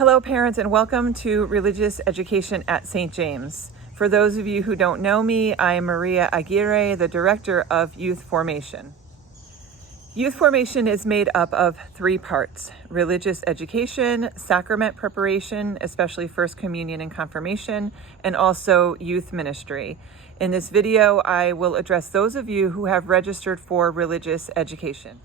Hello, parents, and welcome to Religious Education at St. James. For those of you who don't know me, I am Maria Aguirre, the Director of Youth Formation. Youth Formation is made up of three parts: religious education, sacrament preparation, especially First Communion and Confirmation, and also youth ministry. In this video, I will address those of you who have registered for religious education.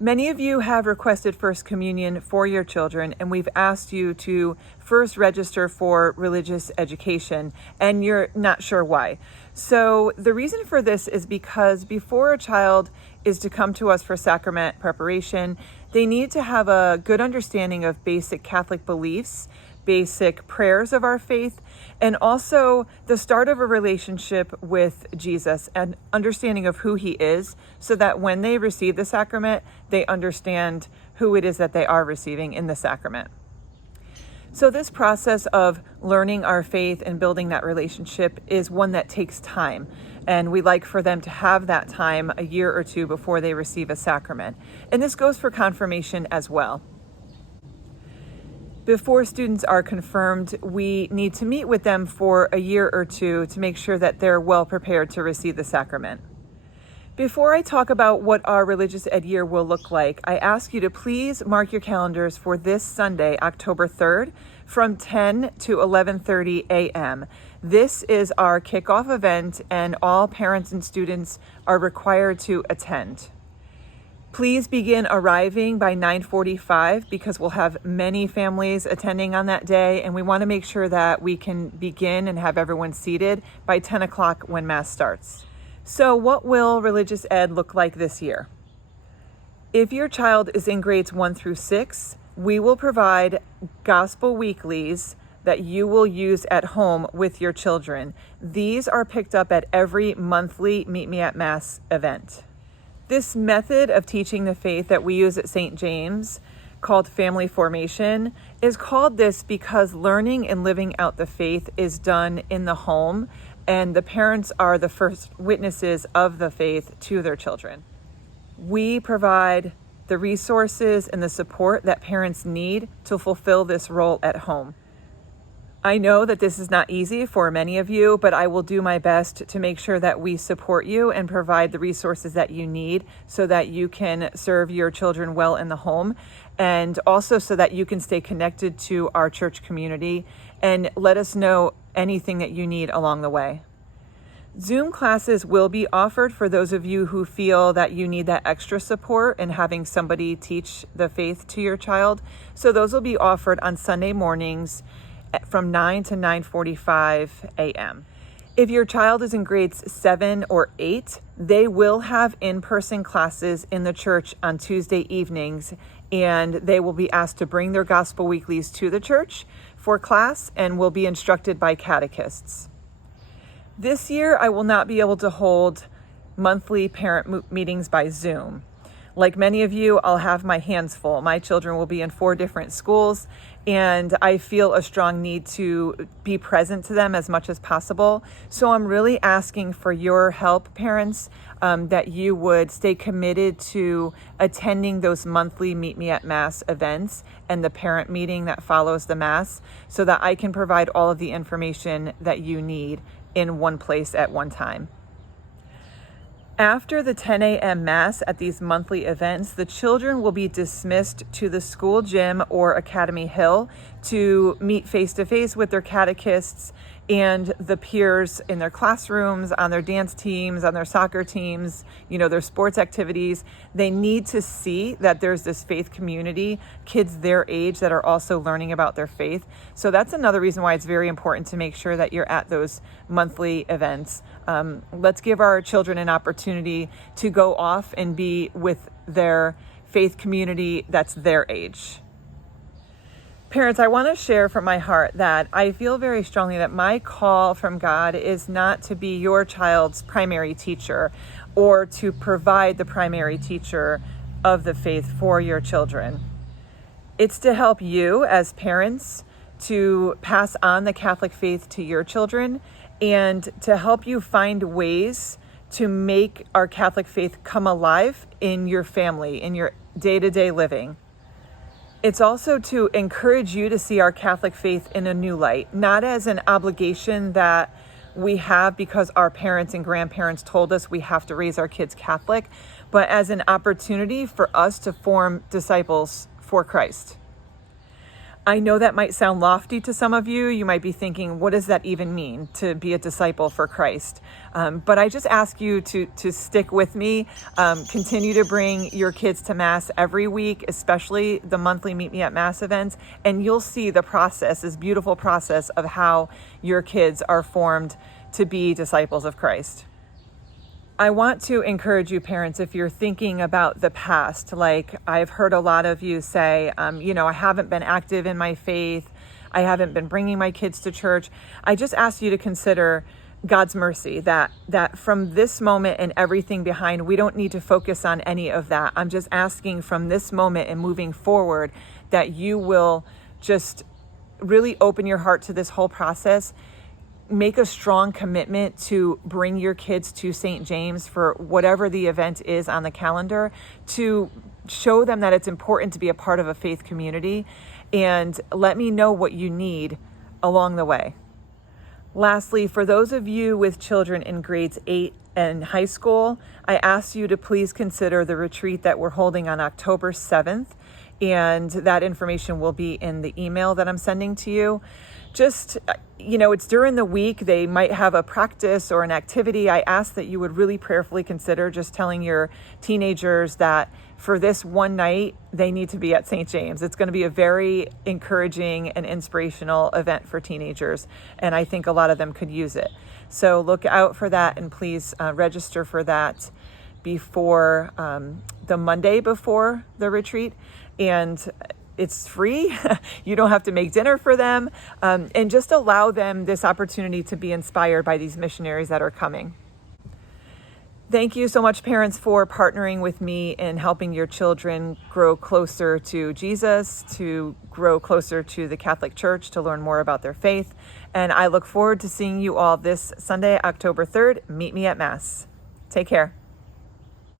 Many of you have requested First Communion for your children, and we've asked you to first register for religious education, and you're not sure why. So the reason for this is because before a child is to come to us for sacrament preparation, they need to have a good understanding of basic Catholic beliefs, basic prayers of our faith, and also the start of a relationship with Jesus and understanding of who he is, so that when they receive the sacrament, they understand who it is that they are receiving in the sacrament. So this process of learning our faith and building that relationship is one that takes time. And we like for them to have that time a year or two before they receive a sacrament. And this goes for confirmation as well. Before students are confirmed, we need to meet with them for a year or two to make sure that they're well prepared to receive the sacrament. Before I talk about what our religious ed year will look like, I ask you to please mark your calendars for this Sunday, October 3rd, from 10 to 11:30 a.m. This is our kickoff event, and all parents and students are required to attend. Please begin arriving by 9:45 because we'll have many families attending on that day, and we want to make sure that we can begin and have everyone seated by 10 o'clock when Mass starts. So what will religious ed look like this year? If your child is in grades 1 through 6, we will provide gospel weeklies that you will use at home with your children. These are picked up at every monthly Meet Me at Mass event. This method of teaching the faith that we use at St. James, called family formation, is called this because learning and living out the faith is done in the home, and the parents are the first witnesses of the faith to their children. We provide the resources and the support that parents need to fulfill this role at home. I know that this is not easy for many of you, but I will do my best to make sure that we support you and provide the resources that you need so that you can serve your children well in the home, and also so that you can stay connected to our church community and let us know anything that you need along the way. Zoom classes will be offered for those of you who feel that you need that extra support in having somebody teach the faith to your child. So those will be offered on Sunday mornings from 9 to 9:45 a.m. If your child is in grades 7 or 8, they will have in-person classes in the church on Tuesday evenings, and they will be asked to bring their gospel weeklies to the church for class and will be instructed by catechists. This year, I will not be able to hold monthly parent meetings by Zoom. Like many of you, I'll have my hands full. My children will be in 4 different schools, and I feel a strong need to be present to them as much as possible. So I'm really asking for your help, parents, that you would stay committed to attending those monthly Meet Me at Mass events and the parent meeting that follows the Mass, so that I can provide all of the information that you need in one place at one time. After the 10 a.m. Mass at these monthly events, the children will be dismissed to the school gym or Academy Hill to meet face-to-face with their catechists and the peers in their classrooms, on their dance teams, on their soccer teams, their sports activities. They need to see that there's this faith community, kids their age that are also learning about their faith. So that's another reason why it's very important to make sure that you're at those monthly events. Let's give our children an opportunity to go off and be with their faith community that's their age. Parents, I want to share from my heart that I feel very strongly that my call from God is not to be your child's primary teacher or to provide the primary teacher of the faith for your children. It's to help you as parents to pass on the Catholic faith to your children and to help you find ways to make our Catholic faith come alive in your family, in your day-to-day living. It's also to encourage you to see our Catholic faith in a new light, not as an obligation that we have because our parents and grandparents told us we have to raise our kids Catholic, but as an opportunity for us to form disciples for Christ. I know that might sound lofty to some of you. You might be thinking, what does that even mean to be a disciple for Christ? But I just ask you to stick with me. Continue to bring your kids to Mass every week, especially the monthly Meet Me at Mass events, and you'll see the process, this beautiful process of how your kids are formed to be disciples of Christ. I want to encourage you parents, if you're thinking about the past, like I've heard a lot of you say, I haven't been active in my faith. I haven't been bringing my kids to church. I just ask you to consider God's mercy, that from this moment and everything behind, we don't need to focus on any of that. I'm just asking from this moment and moving forward that you will just really open your heart to this whole process. Make a strong commitment to bring your kids to St. James for whatever the event is on the calendar, to show them that it's important to be a part of a faith community, and let me know what you need along the way. Lastly, for those of you with children in grades 8 and high school, I ask you to please consider the retreat that we're holding on October 7th, and that information will be in the email that I'm sending to you. Just, it's during the week. They might have a practice or an activity. I ask that you would really prayerfully consider just telling your teenagers that for this one night, they need to be at St. James. It's going to be a very encouraging and inspirational event for teenagers, and I think a lot of them could use it. So look out for that, and please register for that before the Monday before the retreat. And it's free. You don't have to make dinner for them, and just allow them this opportunity to be inspired by these missionaries that are coming. Thank you so much, parents, for partnering with me in helping your children grow closer to Jesus, to grow closer to the Catholic Church, to learn more about their faith. And I look forward to seeing you all this Sunday, October 3rd. Meet me at Mass. Take care.